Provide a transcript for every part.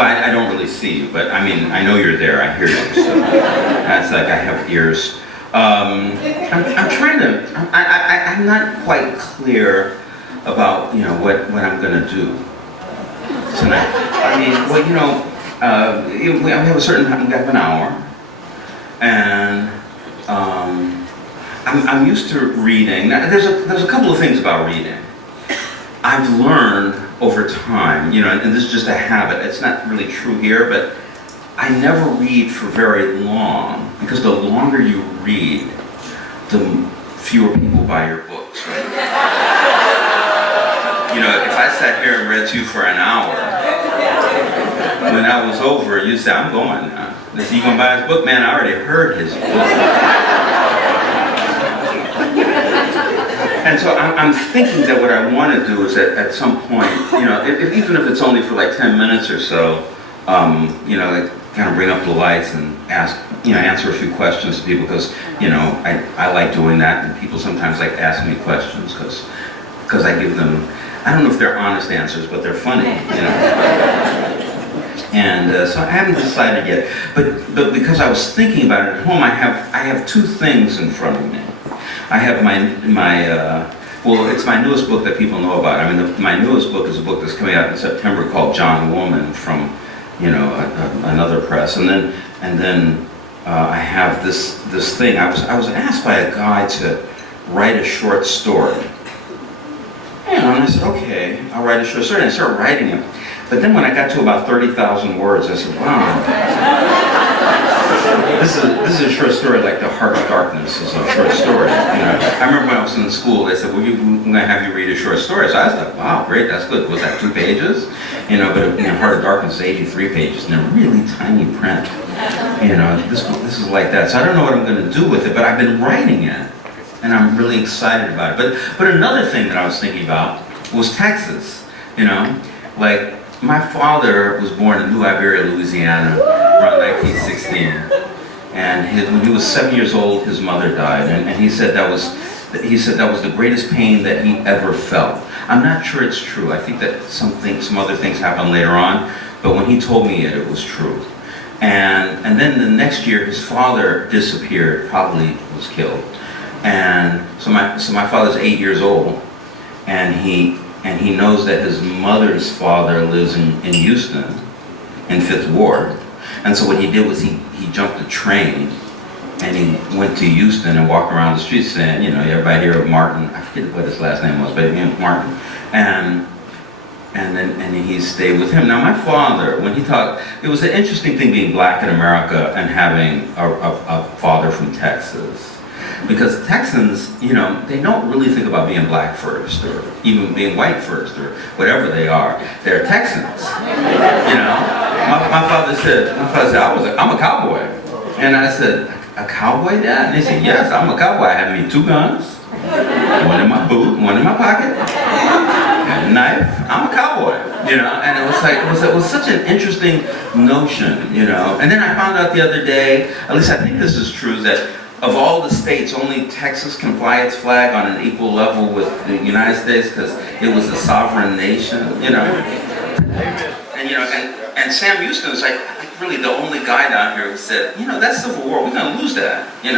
I don't really see you, but I mean, I know you're there, I hear you, so that's like I have ears. I'm trying to, I'm not quite clear about, what I'm gonna do tonight. I mean, well, we have a certain time, we have an hour, and I'm used to reading. Now, there's a couple of things about reading. I've learned over time, and this is just a habit, it's not really true here, but I never read for very long, because the longer you read, the fewer people buy your books, right? If I sat here and read to you for an hour, when I was over, you said, I'm going now. They said, you gonna buy his book? Man, I already heard his book. And so I'm thinking that what I want to do is at some point, even if it's only for like 10 minutes or so, like kind of bring up the lights and answer a few questions to people, because, I like doing that, and people sometimes like asking me questions because I give them, I don't know if they're honest answers, but they're funny, And so I haven't decided yet, but because I was thinking about it at home, I have two things in front of me. I have well, it's my newest book that people know about. I mean, my newest book is a book that's coming out in September called John Woman from, another press. And then I have this thing. I was asked by a guy to write a short story. And I said, okay, I'll write a short story. And I started writing it. But then when I got to about 30,000 words, I said, wow. This is a short story like The Heart of Darkness is a short story. I remember when I was in school, they said, we're going to have you read a short story. So I was like, wow, great, that's good. Was that 2 pages? But Heart of Darkness is 83 pages, and they're really tiny print. This is like that. So I don't know what I'm going to do with it, but I've been writing it, and I'm really excited about it. But another thing that I was thinking about was Texas. Like, my father was born in New Iberia, Louisiana, around 1916. And when he was 7 years old, his mother died, and he said that was the greatest pain that he ever felt. I'm not sure it's true. I think that some other things happened later on, but when he told me it was true. And then the next year, his father disappeared, probably was killed. And so my father's 8 years old, and he knows that his mother's father lives in Houston, in 5th Ward. And so what he did was he jumped a train, and he went to Houston and walked around the streets saying, everybody here of Martin, I forget what his last name was, but Martin. And he stayed with him. Now my father, when he talked, it was an interesting thing being black in America and having a father from Texas. Because Texans, they don't really think about being black first, or even being white first, or whatever they are. They're Texans, My father said, I'm a cowboy. And I said, a cowboy, Dad? And he said, yes, I'm a cowboy. I have 2 guns, one in my boot, one in my pocket, and a knife. I'm a cowboy, And it was such an interesting notion, And then I found out the other day, at least I think this is true, that of all the states, only Texas can fly its flag on an equal level with the United States because it was a sovereign nation, And Sam Houston is like really the only guy down here who said, that Civil War, we're going to lose that, It's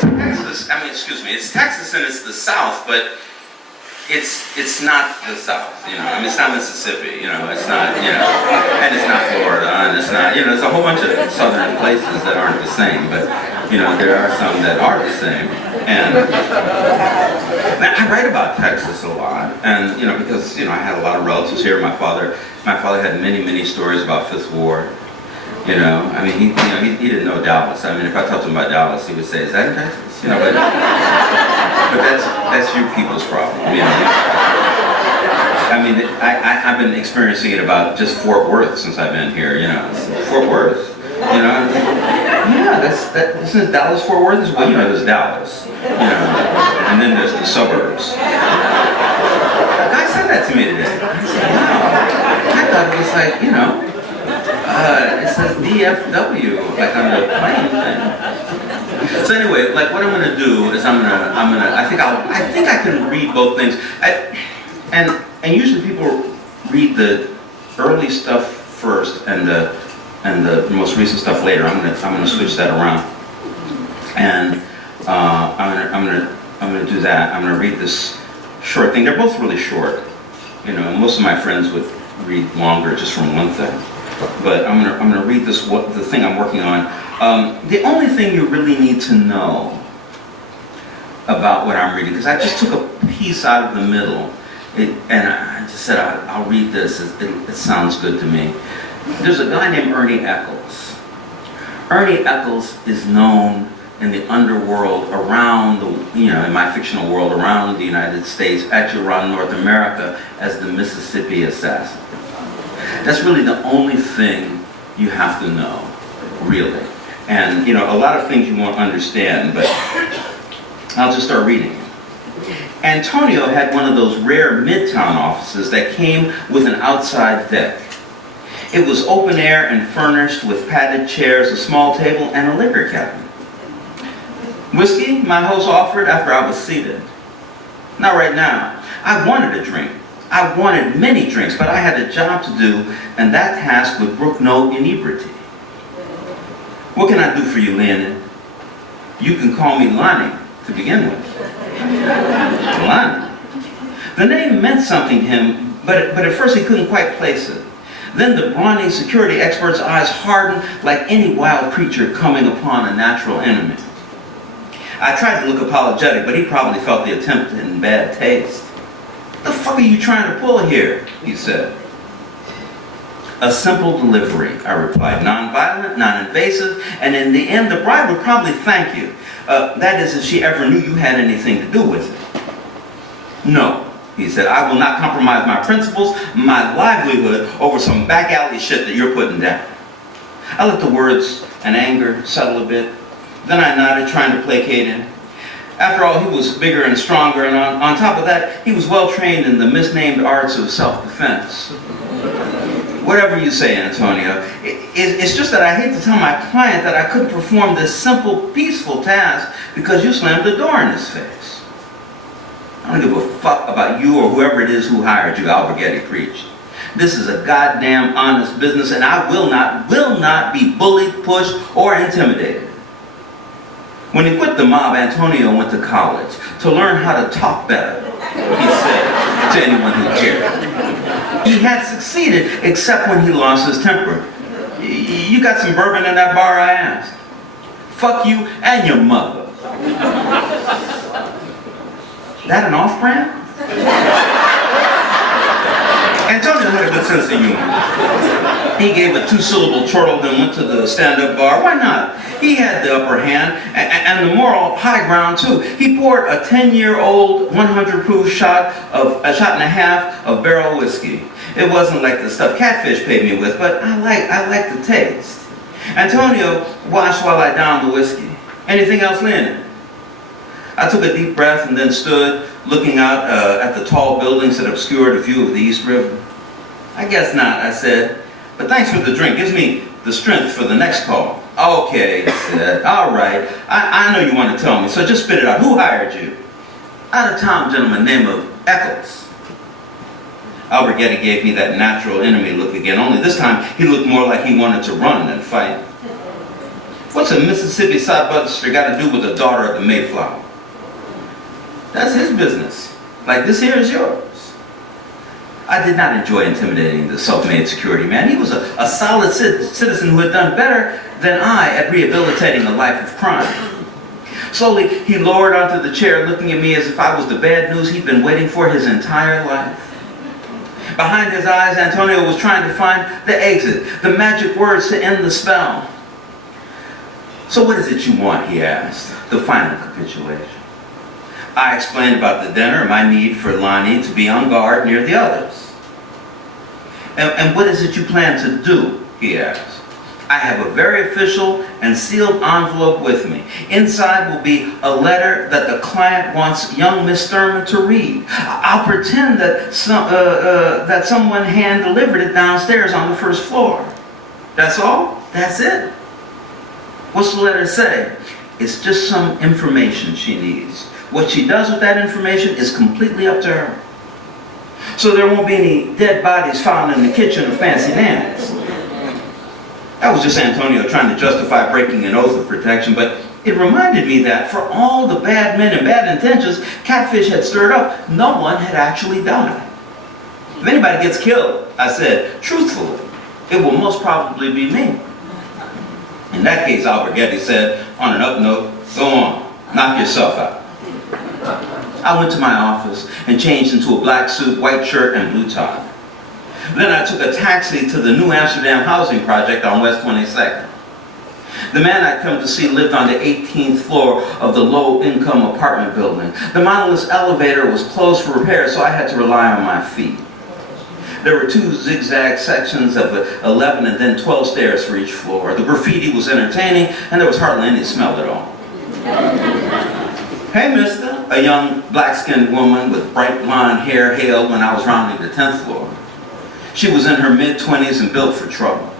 Texas. It's Texas and it's the South, but it's not the South, it's not Mississippi, it's not, and it's not Florida, and it's not, there's a whole bunch of southern places that aren't the same, but, there are some that are the same, and I write about Texas a lot, and, because, I had a lot of relatives here. My father had many stories about 5th Ward, he didn't know Dallas. If I talked to him about Dallas, he would say, is that in Texas? But that's you people's problem, I've been experiencing it about just Fort Worth since I've been here, Fort Worth, isn't it Dallas, Fort Worth? Well, there's Dallas, and then there's the suburbs. A guy said that to me today. I said, wow, I thought it was like, it says DFW, like on the plane thing. So anyway, like what I'm gonna do is I think I can read both things. And And usually people read the early stuff first and the most recent stuff later. I'm gonna switch that around, and I'm gonna do that. I'm gonna read this short thing. They're both really short. You know, most of my friends would read longer just from one thing. But I'm gonna read the thing I'm working on. The only thing you really need to know about what I'm reading, because I just took a piece out of the middle, and I just said I'll read this. It sounds good to me. There's a guy named Ernie Eccles. Ernie Eccles is known in the underworld around in my fictional world, around the United States, actually around North America, as the Mississippi Assassin. That's really the only thing you have to know, really. And a lot of things you won't understand, but I'll just start reading. Antonio had one of those rare midtown offices that came with an outside deck. It was open air and furnished with padded chairs, a small table, and a liquor cabinet. Whiskey, my host offered after I was seated. Not right now. I wanted a drink. I wanted many drinks, but I had a job to do, and that task would brook no inebriety. What can I do for you, Leonid? You can call me Lonnie to begin with. Lonnie. The name meant something to him, but at first he couldn't quite place it. Then the brawny security expert's eyes hardened like any wild creature coming upon a natural enemy. I tried to look apologetic, but he probably felt the attempt in bad taste. "The fuck are you trying to pull here?" he said. "A simple delivery," I replied. "Non-violent, non-invasive, and in the end the bride would probably thank you. That is, if she ever knew you had anything to do with it." "No," he said, "I will not compromise my principles, my livelihood, over some back alley shit that you're putting down." I let the words and anger settle a bit. Then I nodded, trying to placate him. After all, he was bigger and stronger, and on top of that, he was well trained in the misnamed arts of self-defense. "Whatever you say, Antonio. It's just that I hate to tell my client that I couldn't perform this simple, peaceful task because you slammed the door in his face." "I don't give a fuck about you or whoever it is who hired you," Alberghetti preached. "This is a goddamn honest business, and I will not be bullied, pushed, or intimidated." When he quit the mob, Antonio went to college to learn how to talk better, he said to anyone who cared. He had succeeded, except when he lost his temper. "You got some bourbon in that bar?" I asked. "Fuck you and your mother." That an off-brand? Antonio had a good sense of humor. He gave a 2-syllable chortle, then went to the stand-up bar. Why not? He had the upper hand, and the moral high ground too. He poured a 10-year-old 100 proof shot and a half of barrel whiskey. It wasn't like the stuff Catfish paid me with, but I liked the taste. Antonio watched while I downed the whiskey. "Anything else, Leonard?" I took a deep breath and then stood, looking out at the tall buildings that obscured a view of the East River. "I guess not," I said, "but thanks for the drink. Gives me the strength for the next call." "Okay," he said. "All right. I know you want to tell me, so just spit it out. Who hired you?" "Out-of-town gentleman named Eccles." Alberghetti gave me that natural enemy look again, only this time he looked more like he wanted to run than fight. "What's a Mississippi sodbuster got to do with the daughter of the Mayflower?" "That's his business. Like this here is yours." I did not enjoy intimidating the self-made security man. He was a solid citizen who had done better than I at rehabilitating a life of crime. Slowly, he lowered onto the chair, looking at me as if I was the bad news he'd been waiting for his entire life. Behind his eyes, Antonio was trying to find the exit, the magic words to end the spell. "So what is it you want?" he asked, the final capitulation. I explained about the dinner, my need for Lonnie to be on guard near the others. And what is it you plan to do?" he asked. "I have a very official and sealed envelope with me. Inside will be a letter that the client wants young Miss Thurman to read. I'll pretend that someone hand-delivered it downstairs on the first floor. That's all? That's it?" "What's the letter say?" "It's just some information she needs. What she does with that information is completely up to her." so there won't be any dead bodies found in the kitchen of Fancy Nan's. That was just Antonio trying to justify breaking an oath of protection, but it reminded me that for all the bad men and bad intentions Catfish had stirred up, no one had actually died. If anybody gets killed, I said, truthfully, it will most probably be me. In that case, Alberghetti said, on an up note, go on, knock yourself out. I went to my office and changed into a black suit, white shirt, and blue tie. Then I took a taxi to the New Amsterdam housing project on West 22nd. The man I'd come to see lived on the 18th floor of the low-income apartment building. The monolith elevator was closed for repair, so I had to rely on my feet. There were 2 zigzag sections of 11 and then 12 stairs for each floor. The graffiti was entertaining, and there was hardly any smell at all. Hey, mister, a young black-skinned woman with bright blonde hair hailed when I was rounding the 10th floor. She was in her mid-20s and built for trouble.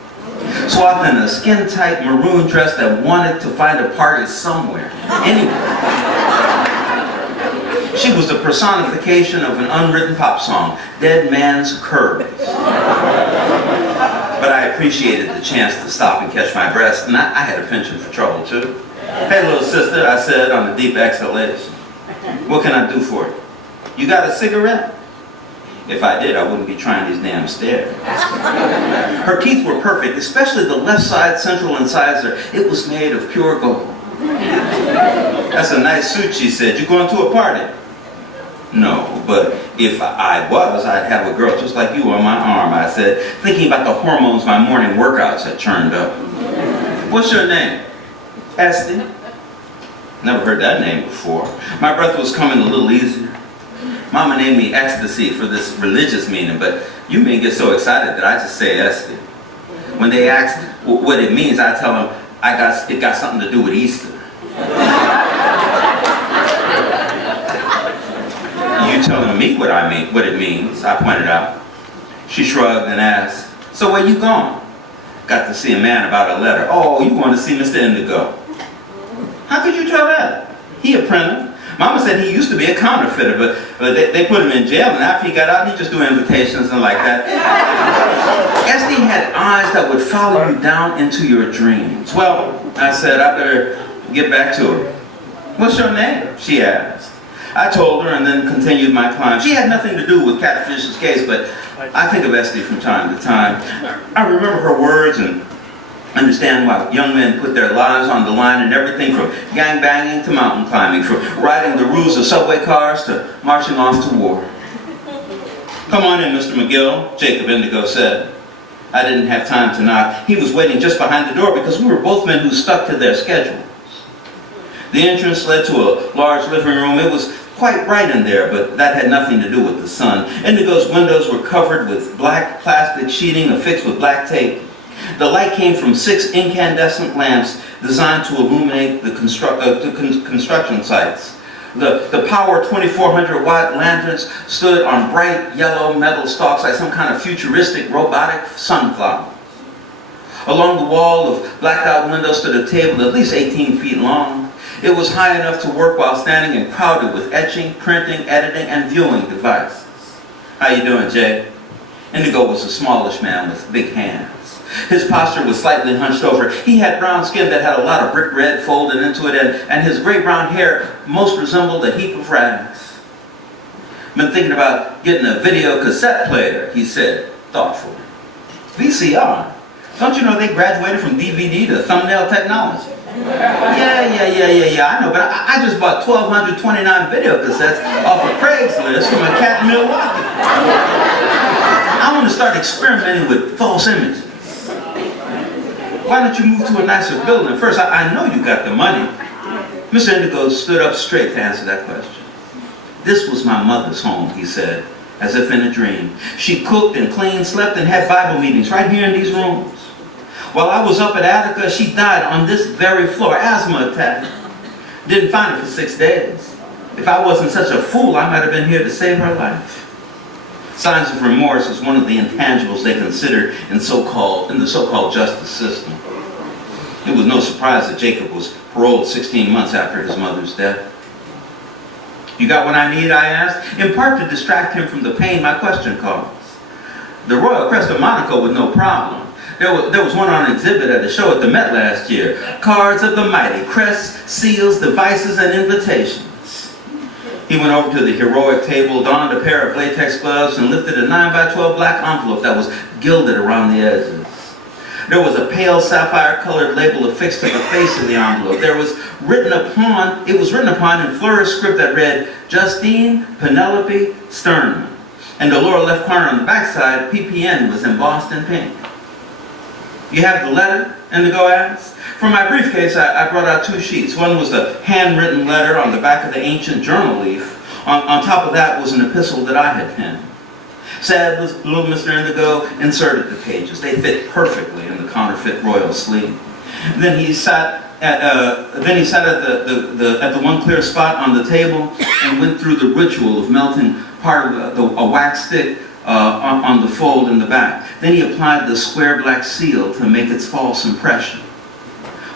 Swathed in a skin-tight maroon dress that wanted to find a party somewhere, anywhere. She was the personification of an unwritten pop song, Dead Man's Curves. But I appreciated the chance to stop and catch my breath, and I had a penchant for trouble too. Hey, little sister, I said on a deep exhalation. What can I do for you? You got a cigarette? If I did, I wouldn't be trying these damn stairs. Her teeth were perfect, especially the left side central incisor. It was made of pure gold. That's a nice suit, she said. You going to a party? No, but if I was, I'd have a girl just like you on my arm, I said, thinking about the hormones my morning workouts had churned up. What's your name? Esty? Never heard that name before. My breath was coming a little easier. Mama named me Ecstasy for this religious meaning, but you men get so excited that I just say Esty. When they ask what it means, I tell them it got something to do with Easter. You telling me what it means, I pointed out. She shrugged and asked, so where you going? Got to see a man about a letter. Oh, you going to see Mr. Indigo. How could you tell that? He a printer. Mama said he used to be a counterfeiter, but they put him in jail, and after he got out, he just do invitations and like that. Esty had eyes that would follow you down into your dreams. Well, I said, I better get back to her. What's your name? She asked. I told her and then continued my climb. She had nothing to do with Catfish's case, but I think of Esty from time to time. I remember her words and understand why young men put their lives on the line in everything from gang banging to mountain climbing, from riding the roofs of subway cars to marching off to war. Come on in, Mr. McGill, Jacob Indigo said. I didn't have time to knock. He was waiting just behind the door because we were both men who stuck to their schedules. The entrance led to a large living room. It was quite bright in there, but that had nothing to do with the sun. Indigo's windows were covered with black plastic sheeting affixed with black tape. The light came from 6 incandescent lamps designed to illuminate the construction sites. The Power 2400 watt lanterns stood on bright yellow metal stalks like some kind of futuristic robotic sunflower. Along the wall of blacked out windows stood a table at least 18 feet long. It was high enough to work while standing and crowded with etching, printing, editing, and viewing devices. How you doing, Jay? Indigo was a smallish man with big hands. His posture was slightly hunched over. He had brown skin that had a lot of brick red folded into it, and his gray brown hair most resembled a heap of rags. Been thinking about getting a video cassette player, he said, thoughtfully. VCR? Don't you know they graduated from DVD to thumbnail technology? Yeah, I know, but I just bought 1,229 video cassettes off of Craigslist from a cat in Milwaukee. I want to start experimenting with false images. Why don't you move to a nicer building first? I know you got the money. Mr. Indigo stood up straight to answer that question. This was my mother's home, he said, as if in a dream. She cooked and cleaned, slept, and had Bible meetings right here in these rooms. While I was up at Attica, she died on this very floor, asthma attack. Didn't find her for 6 days. If I wasn't such a fool, I might have been here to save her life. Signs of remorse is one of the intangibles they consider in the so-called justice system. It was no surprise that Jacob was paroled 16 months after his mother's death. "You got what I need?" I asked, in part to distract him from the pain my question caused. "The Royal Crest of Monaco with no problem. There was one on exhibit at a show at the Met last year. Cards of the mighty, crests, seals, devices, and invitations." He went over to the heroic table, donned a pair of latex gloves, and lifted a 9x12 black envelope that was gilded around the edges. There was a pale sapphire-colored label affixed to the face of the envelope. It was written upon in flourished script that read, "Justine Penelope Sternman." And the lower left corner on the backside, PPN, was embossed in pink. "You have the letter?" Indigo asked. From my briefcase, I brought out 2 sheets. One was a handwritten letter on the back of the ancient journal leaf. On top of that was an epistle that I had penned. Sad little Mr. Indigo inserted the pages. They fit perfectly in the counterfeit royal sleeve. Then he sat at the one clear spot on the table and went through the ritual of melting part of a wax stick on the fold in the back. Then he applied the square black seal to make its false impression.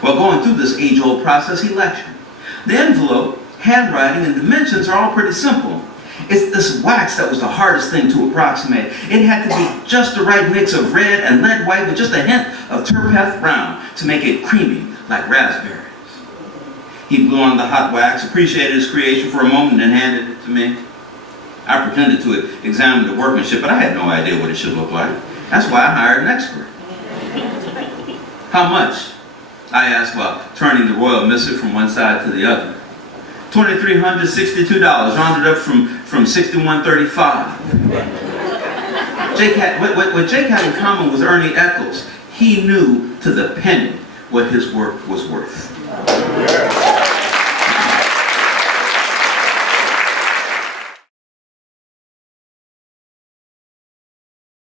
While going through this age-old process, he lectured. The envelope, handwriting, and dimensions are all pretty simple. It's this wax that was the hardest thing to approximate. It had to be just the right mix of red and lead white with just a hint of turpeth brown to make it creamy like raspberries. He blew on the hot wax, appreciated his creation for a moment, and handed it to me. I pretended to examine the workmanship, but I had no idea what it should look like. That's why I hired an expert. "How much?" I asked while turning the royal missive from one side to the other. $2,362, rounded up from $61.35. What Jake had in common was Ernie Eccles. He knew to the penny what his work was worth.